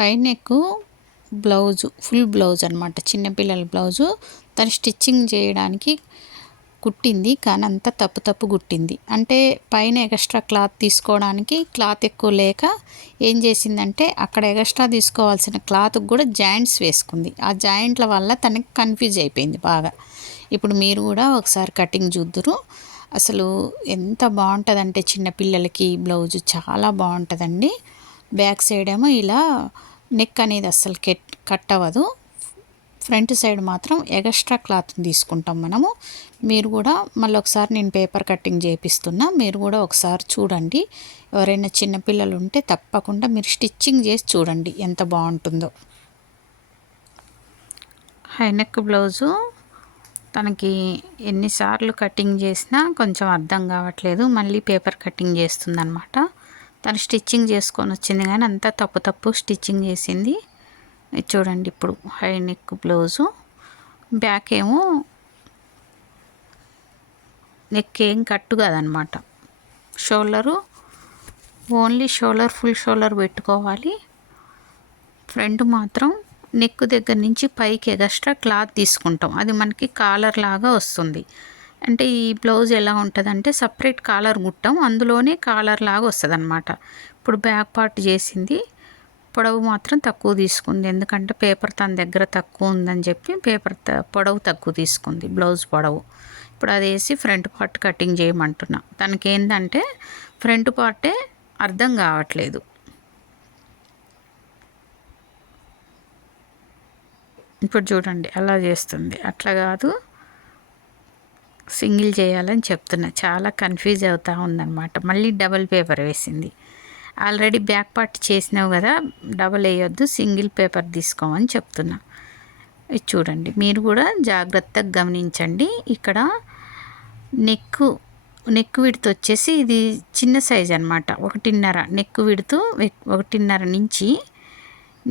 High neck blouse, full blouse అనమాట, చిన్నపిల్లల blouse. తను స్టిచ్చింగ్ చేయడానికి కుట్టింది, కానీ అంతా తప్పు తప్పు కుట్టింది. అంటే పైన ఎక్స్ట్రా క్లాత్ తీసుకోవడానికి క్లాత్ ఎక్కువ లేక ఏం చేసిందంటే అక్కడ ఎక్స్ట్రా తీసుకోవాల్సిన క్లాత్కి కూడా జాయింట్స్ వేసుకుంది. ఆ జాయింట్ల వల్ల తనకి కన్ఫ్యూజ్ అయిపోయింది బాగా. ఇప్పుడు మీరు కూడా ఒకసారి కటింగ్ చూద్దురు. అసలు ఎంత బాగుంటుందంటే చిన్నపిల్లలకి బ్లౌజు చాలా బాగుంటుందండి. బ్యాక్ సైడ్ ఏమో ఇలా నెక్ అనేది అస్సలు కట్ అవ్వదు. ఫ్రంట్ సైడ్ మాత్రం ఎక్స్ట్రా క్లాత్ తీసుకుంటాం మనము. మీరు కూడా మళ్ళీ ఒకసారి నేను పేపర్ కటింగ్ చేపిస్తున్నా, మీరు కూడా ఒకసారి చూడండి. ఎవరైనా చిన్నపిల్లలు ఉంటే తప్పకుండా మీరు స్టిచ్చింగ్ చేసి చూడండి ఎంత బాగుంటుందో. హై నెక్ బ్లౌజు తనకి ఎన్నిసార్లు కటింగ్ చేసినా కొంచెం అర్థం కావట్లేదు, మళ్ళీ పేపర్ కటింగ్ చేస్తుందనమాట. తను స్టిచ్చింగ్ చేసుకొని వచ్చింది కానీ అంతా తప్పు తప్పు స్టిచ్చింగ్ చేసింది. చూడండి ఇప్పుడు హై నెక్ బ్లౌజు. బ్యాక్ ఏమో నెక్ ఏం కట్టు కాదనమాట, shoulder only shoulder, full shoulder పెట్టుకోవాలి. ఫ్రంట్ మాత్రం నెక్ దగ్గర నుంచి పైకి ఎక్స్ట్రా క్లాత్ తీసుకుంటాం, అది మనకి కాలర్ లాగా వస్తుంది. అంటే ఈ బ్లౌజ్ ఎలా ఉంటుందంటే సపరేట్ కాలర్ కుట్టాం, అందులోనే కాలర్ లాగా వస్తుంది అనమాట. ఇప్పుడు బ్యాక్ పార్ట్ చేసింది, పొడవు మాత్రం తక్కువ తీసుకుంది, ఎందుకంటే పేపర్ తన దగ్గర తక్కువ ఉందని చెప్పి పేపర్ పొడవు తక్కువ తీసుకుంది, బ్లౌజ్ పొడవు. ఇప్పుడు అది వేసి ఫ్రంట్ పార్ట్ కటింగ్ చేయమంటున్నా. తనకి ఏంటంటే ఫ్రంట్ పార్టే అర్థం కావట్లేదు. ఇప్పుడు చూడండి అలా చేస్తుంది, అట్లా కాదు సింగిల్ చేయాలని చెప్తున్నా. చాలా కన్ఫ్యూజ్ అవుతూ ఉందన్నమాట. మళ్ళీ డబల్ పేపర్ వేసింది. ఆల్రెడీ బ్యాక్ పార్ట్ చేసినావు కదా, డబల్ వేయొద్దు, సింగిల్ పేపర్ తీసుకోమని చెప్తున్నా. ఇది చూడండి, మీరు కూడా జాగ్రత్తగా గమనించండి. ఇక్కడ నెక్ విడ్త్ వచ్చేసి ఇది చిన్న సైజ్ అనమాట, 1.5 నెక్ విడ్త్, 1.5 నుంచి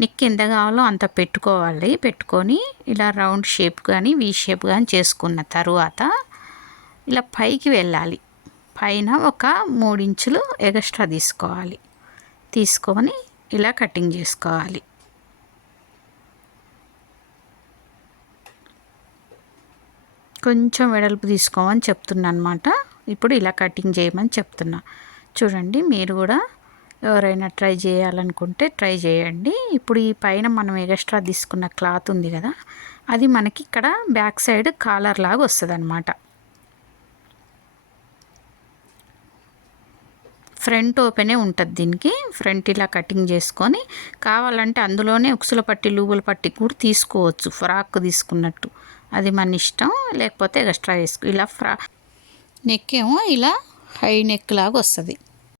నెక్ ఎంత కావాలో అంత పెట్టుకొని ఇలా రౌండ్ షేప్ కానీ వీ షేప్ కానీ చేసుకున్న తర్వాత ఇలా పైకి వెళ్ళాలి. పైన ఒక 3 ఇంచులు ఎక్స్ట్రా తీసుకొని ఇలా కటింగ్ చేసుకోవాలి. కొంచెం వెడల్పు తీసుకోమని చెప్తున్నా అనమాట. ఇప్పుడు ఇలా కటింగ్ చేయమని చెప్తున్నా. చూడండి, మీరు కూడా ఎవరైనా ట్రై చేయాలనుకుంటే ట్రై చేయండి. ఇప్పుడు ఈ పైన మనం ఎక్స్ట్రా తీసుకున్న క్లాత్ ఉంది కదా, అది మనకి ఇక్కడ బ్యాక్ సైడ్ కాలర్ లాగా వస్తుంది అనమాట. ఫ్రంట్ ఓపెనే ఉంటుంది దీనికి. ఫ్రంట్ ఇలా కటింగ్ చేసుకొని కావాలంటే అందులోనే ఉక్సుల పట్టి, లూబుల పట్టి కూడా తీసుకోవచ్చు, ఫ్రాక్ తీసుకున్నట్టు, అది మన ఇష్టం. లేకపోతే ఎక్స్ట్రా ఇలా నెక్ ఏమో ఇలా హై నెక్ లాగా వస్తుంది.